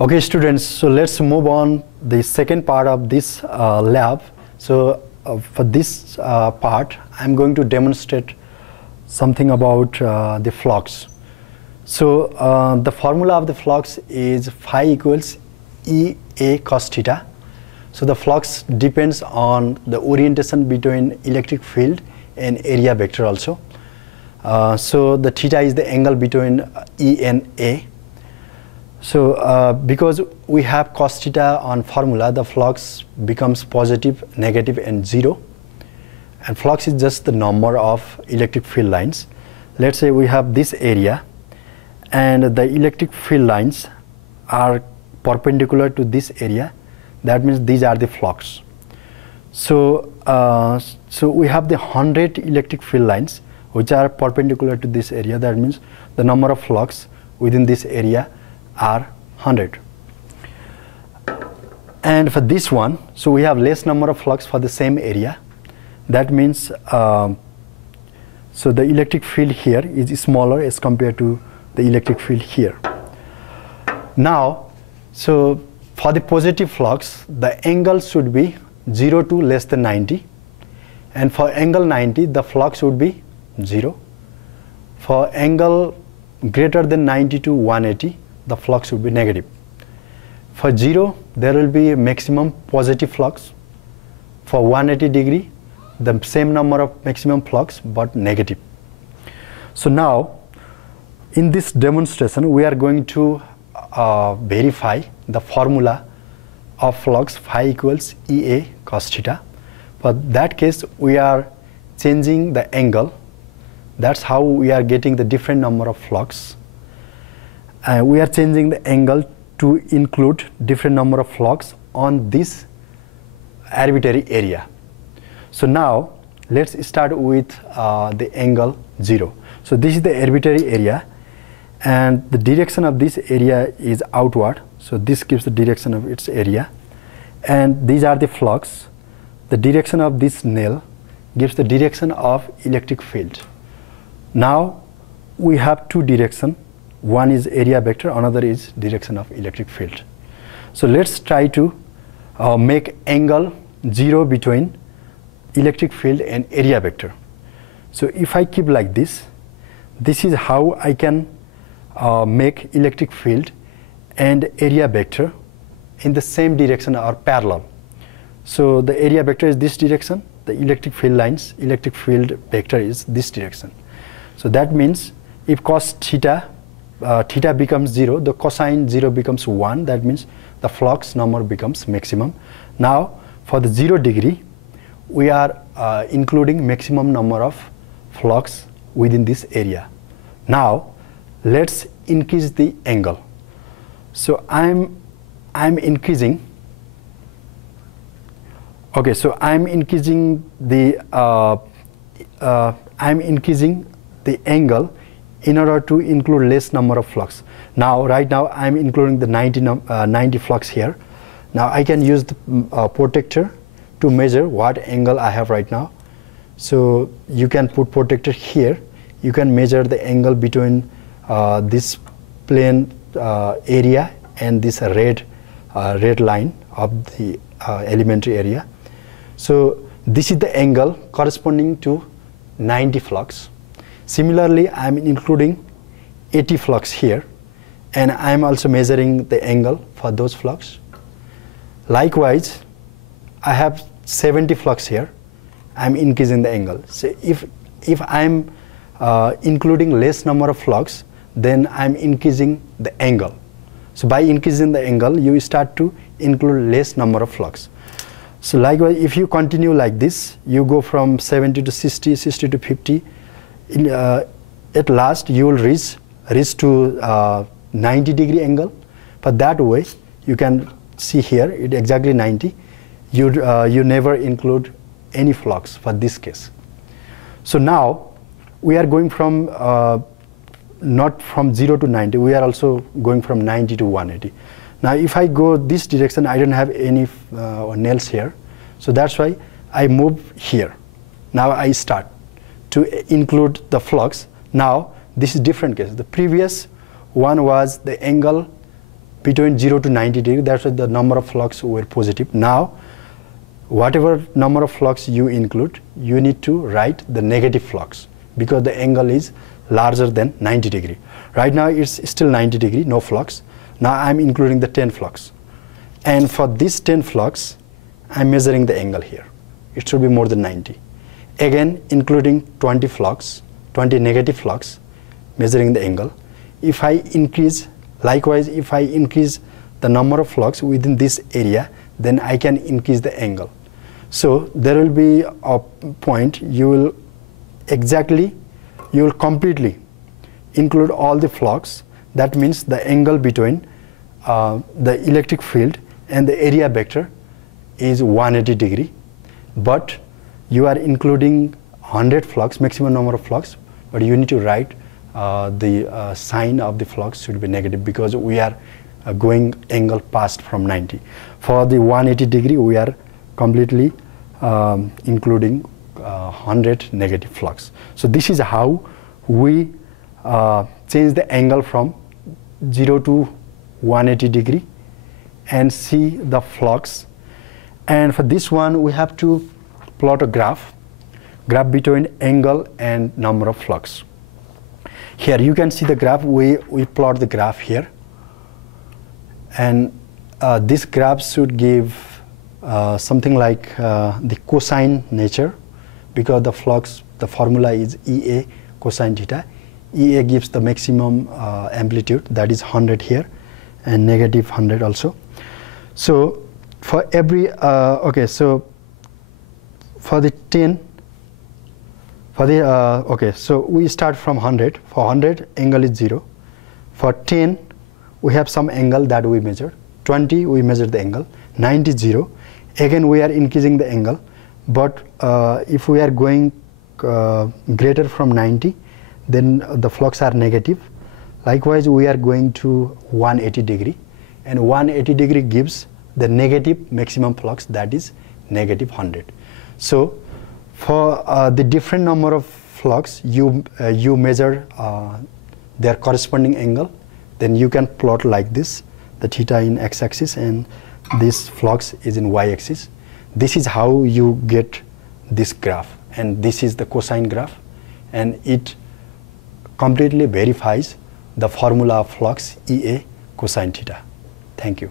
Okay, students, so let's move on the second part of this lab. So for this part, I'm going to demonstrate something about the flux. So the formula of the flux is phi equals EA cos theta. So the flux depends on the orientation between electric field and area vector also. So the theta is the angle between E and A. So because we have cos theta on formula, the flux becomes positive, negative and zero. And flux is just the number of electric field lines. Let's say we have this area and the electric field lines are perpendicular to this area. That means these are the flux. So, so we have the 100 electric field lines which are perpendicular to this area. That means the number of flux within this area are 100. And for this one, so we have less number of flux for the same area. That means so the electric field here is smaller as compared to the electric field here. Now, so for the positive flux, the angle should be 0 to less than 90, and for angle 90, the flux would be 0. For angle greater than 90 to 180, the flux would be negative. For 0, there will be a maximum positive flux. For 180 degree, the same number of maximum flux but negative. So now, in this demonstration, we are going to verify the formula of flux phi equals EA cos theta. For that case, we are changing the angle. That's how we are getting the different number of flux. We are changing the angle to include different number of flux on this arbitrary area. So now let's start with the angle 0. So this is the arbitrary area and the direction of this area is outward. So this gives the direction of its area, and these are the flux. The direction of this nail gives the direction of electric field. Now we have two directions. One is area vector, another is direction of electric field. So let's try to make angle 0 between electric field and area vector. So if I keep like this, this is how I can make electric field and area vector in the same direction or parallel. So the area vector is this direction, the electric field lines, electric field vector is this direction. So that means if cos theta theta becomes 0, the cosine 0 becomes 1. That means the flux number becomes maximum. Now for the 0 degree, we are including maximum number of flux within this area. Now let's increase the angle. So I'm increasing. Okay, so I'm increasing the angle in order to include less number of flux. Now, right now, I'm including the 90 flux here. Now, I can use the protector to measure what angle I have right now. So, you can put protector here. You can measure the angle between this plane area and this red line of the elementary area. So, this is the angle corresponding to 90 flux. Similarly, I'm including 80 flux here, and I'm also measuring the angle for those flux. Likewise, I have 70 flux here. I'm increasing the angle. So if I'm including less number of flux, then I'm increasing the angle. So by increasing the angle, you start to include less number of flux. So likewise, if you continue like this, you go from 70 to 60, 60 to 50. At last you will reach to 90 degree angle. But that way you can see here it exactly 90. You never include any flux for this case. So now we are going from not from 0 to 90, we are also going from 90 to 180. Now if I go this direction, I don't have any nails here, so that's why I move here. Now I start to include the flux. Now this is different case. The previous one was the angle between 0 to 90 degree, that's the number of flux were positive. Now, whatever number of flux you include, you need to write the negative flux because the angle is larger than 90 degree. Right now it's still 90 degree, no flux. Now I'm including the 10 flux. And for this 10 flux, I'm measuring the angle here. It should be more than 90. Again, including 20 flux, 20 negative flux, measuring the angle. If I increase, likewise, if I increase the number of flux within this area, then I can increase the angle. So there will be a point you will completely include all the flux. That means the angle between the electric field and the area vector is 180 degree, but you are including 100 flux, maximum number of flux, but you need to write the sign of the flux should be negative because we are going angle past from 90. For the 180 degree, we are completely including 100 negative flux. So this is how we change the angle from 0 to 180 degree and see the flux. And for this one, we have to plot a graph between angle and number of flux. Here you can see the graph. We plot the graph here, and this graph should give something like the cosine nature, because the flux, the formula is EA cosine theta. EA gives the maximum amplitude, that is 100 here, and negative 100 also. So for every so for the 10, for the so we start from 100. For 100, angle is 0. For 10, we have some angle that we measure. 20, we measure the angle. 90, 0. Again, we are increasing the angle, but if we are going greater from 90, then the flux are negative. Likewise, we are going to 180 degree, and 180 degree gives the negative maximum flux, that is negative 100. So for the different number of flux, you measure their corresponding angle, then you can plot like this, the theta in x-axis and this flux is in y-axis. This is how you get this graph, and this is the cosine graph, and it completely verifies the formula of flux EA cosine theta. Thank you.